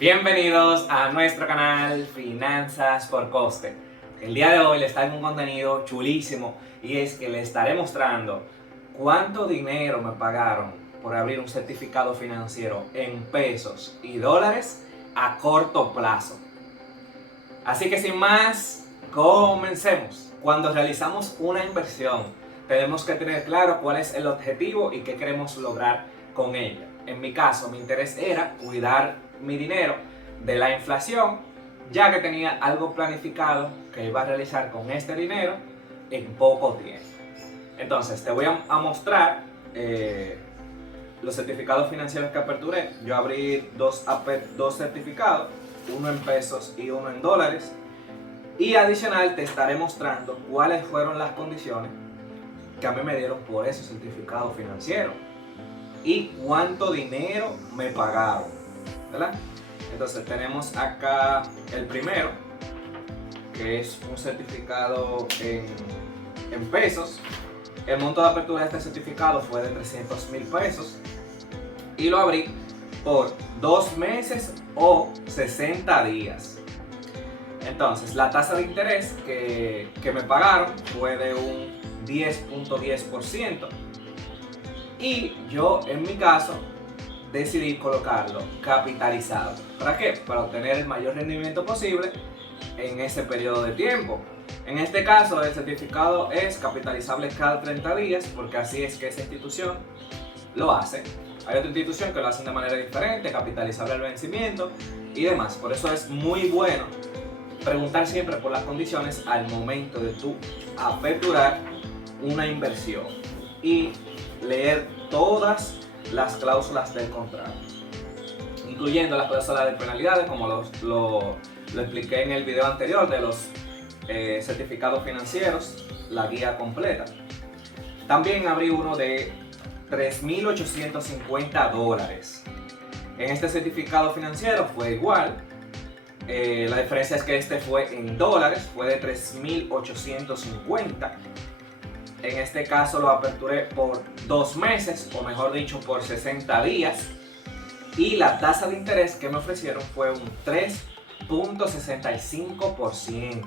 Bienvenidos a nuestro canal Finanzas por Coste. El día de hoy les traigo un contenido chulísimo y es que les estaré mostrando cuánto dinero me pagaron por abrir un certificado financiero en pesos y dólares a corto plazo. Así que sin más, comencemos. Cuando realizamos una inversión, tenemos que tener claro cuál es el objetivo y qué queremos lograr con ella. En mi caso, mi interés era cuidar mi dinero de la inflación, ya que tenía algo planificado que iba a realizar con este dinero en poco tiempo. Entonces, te voy a mostrar los certificados financieros que aperturé. Yo abrí dos certificados, uno en pesos y uno en dólares. Y adicional te estaré mostrando cuáles fueron las condiciones que a mí me dieron por ese certificado financiero y cuánto dinero me pagaron, ¿verdad? Entonces tenemos acá el primero, que es un certificado en pesos. El monto de apertura de este certificado fue de 300,000 pesos y lo abrí por 2 meses o 60 días. Entonces la tasa de interés que me pagaron fue de un 10.10% y yo en mi caso decidí colocarlo capitalizado. ¿Para qué? Para obtener el mayor rendimiento posible en ese periodo de tiempo. En este caso el certificado es capitalizable cada 30 días porque así es que esa institución lo hace. Hay otra institución que lo hace de manera diferente, capitalizable al vencimiento y demás. Por eso es muy bueno preguntar siempre por las condiciones al momento de tú aperturar una inversión y leer todas las cláusulas del contrato, incluyendo las cláusulas de penalidades, como lo expliqué en el video anterior de los certificados financieros, la guía completa. También abrí uno de 3.850 dólares. En este certificado financiero fue igual. La diferencia es que este fue en dólares, fue de 3.850. En este caso lo aperturé por 2 meses, o mejor dicho, por 60 días. Y la tasa de interés que me ofrecieron fue un 3.65%.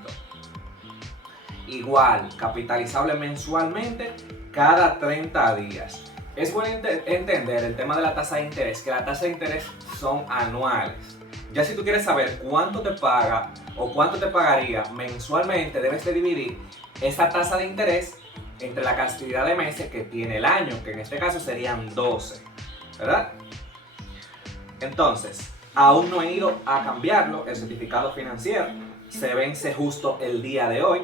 Igual, capitalizable mensualmente cada 30 días. Es bueno entender el tema de la tasa de interés, que la tasa de interés son anuales. Ya si tú quieres saber cuánto te paga o cuánto te pagaría mensualmente, debes de dividir esa tasa de interés entre la cantidad de meses que tiene el año, que en este caso serían 12, ¿verdad? Entonces, aún no he ido a cambiarlo, el certificado financiero se vence justo el día de hoy.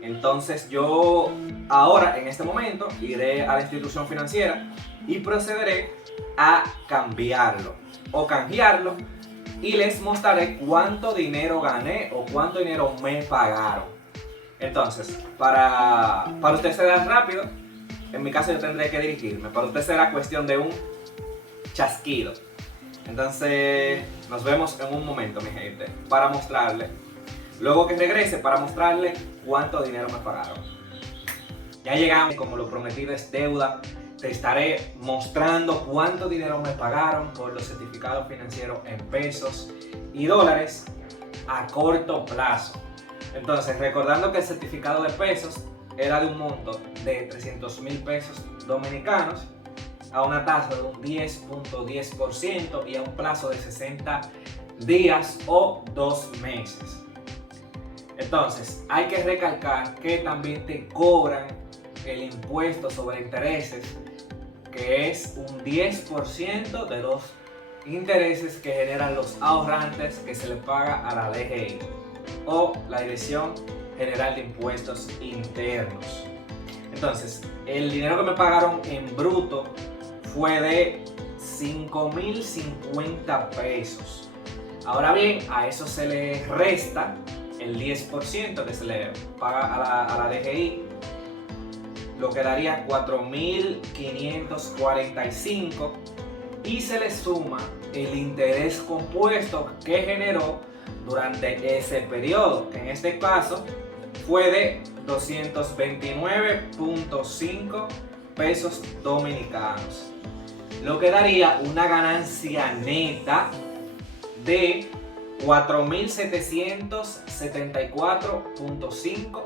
Entonces yo ahora, en este momento, iré a la institución financiera y procederé a cambiarlo o canjearlo y les mostraré cuánto dinero gané o cuánto dinero me pagaron. Entonces, para usted será rápido, en mi caso yo tendré que dirigirme, para usted será cuestión de un chasquido. Entonces, nos vemos en un momento, mi gente, para mostrarle, luego que regrese, para mostrarle cuánto dinero me pagaron. Ya llegamos, como lo prometido es deuda. Te estaré mostrando cuánto dinero me pagaron por los certificados financieros en pesos y dólares a corto plazo. Entonces, recordando que el certificado de pesos era de un monto de 300,000 pesos dominicanos a una tasa de un 10.10% y a un plazo de 60 días o 2 meses. Entonces, hay que recalcar que también te cobran el impuesto sobre intereses, que es un 10% de los intereses que generan los ahorrantes que se le paga a la DGI o la Dirección General de Impuestos Internos. Entonces, el dinero que me pagaron en bruto fue de 5.050 pesos. Ahora bien, a eso se le resta el 10% que se le paga a la DGI, lo que daría 4.545, y se le suma el interés compuesto que generó durante ese periodo, que en este caso fue de 229.5 pesos dominicanos, lo que daría una ganancia neta de 4.774.5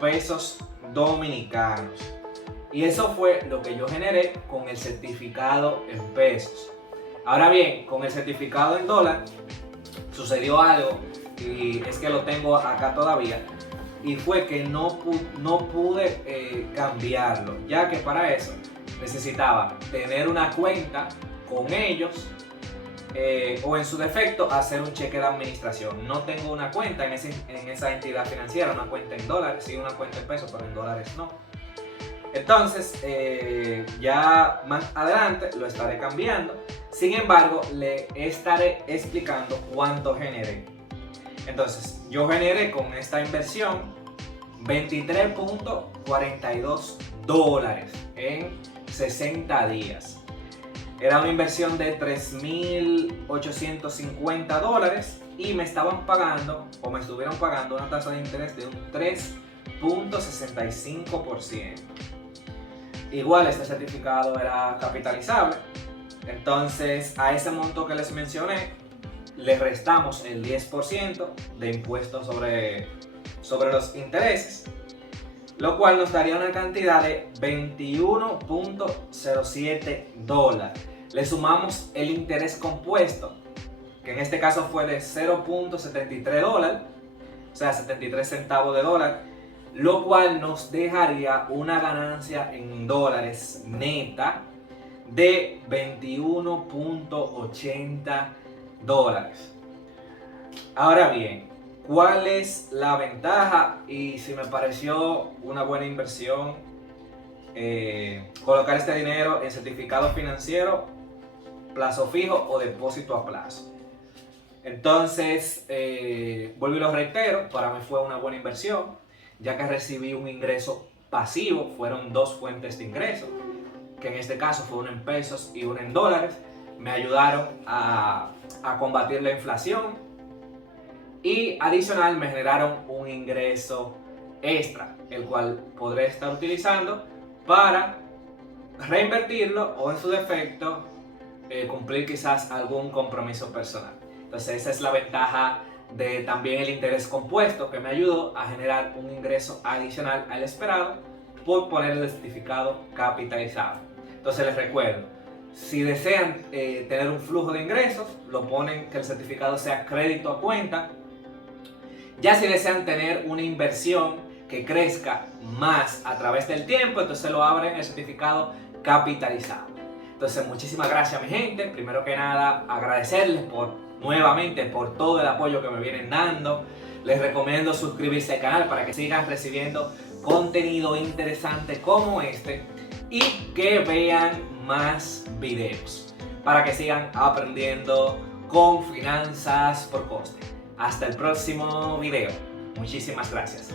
pesos dominicanos. Y eso fue lo que yo generé con el certificado en pesos. Ahora bien, con el certificado en dólar sucedió algo, y es que lo tengo acá todavía, y fue que no pude cambiarlo, ya que para eso necesitaba tener una cuenta con ellos, o en su defecto hacer un cheque de administración. No tengo una cuenta en esa entidad financiera, una cuenta en dólares, sí una cuenta en pesos, pero en dólares no. Entonces, ya más adelante lo estaré cambiando. Sin embargo, le estaré explicando cuánto generé. Entonces, yo generé con esta inversión $23.42 en 60 días. Era una inversión de $3.850 y me estaban pagando, o me estuvieron pagando, una tasa de interés de un 3.65%. Igual este certificado era capitalizable, entonces a ese monto que les mencioné le restamos el 10% de impuestos sobre los intereses, lo cual nos daría una cantidad de $21.07. Le sumamos el interés compuesto, que en este caso fue de $0.73, o sea 73 centavos de dólar, lo cual nos dejaría una ganancia en dólares neta de $21.80. Ahora bien, ¿cuál es la ventaja y si me pareció una buena inversión colocar este dinero en certificado financiero, plazo fijo o depósito a plazo? Entonces, vuelvo y lo reitero, para mí fue una buena inversión, ya que recibí un ingreso pasivo. Fueron dos fuentes de ingreso, que en este caso fue una en pesos y una en dólares. Me ayudaron a combatir la inflación y adicional me generaron un ingreso extra, el cual podré estar utilizando para reinvertirlo o en su defecto cumplir quizás algún compromiso personal. Entonces esa es la ventaja de también el interés compuesto, que me ayudó a generar un ingreso adicional al esperado por poner el certificado capitalizado. Entonces les recuerdo, si desean tener un flujo de ingresos, lo ponen que el certificado sea crédito a cuenta. Ya si desean tener una inversión que crezca más a través del tiempo, entonces lo abren el certificado capitalizado. Entonces muchísimas gracias mi gente. Primero que nada agradecerles nuevamente por todo el apoyo que me vienen dando. Les recomiendo suscribirse al canal para que sigan recibiendo contenido interesante como este y que vean más videos para que sigan aprendiendo con finanzas por coste. Hasta el próximo video. Muchísimas gracias.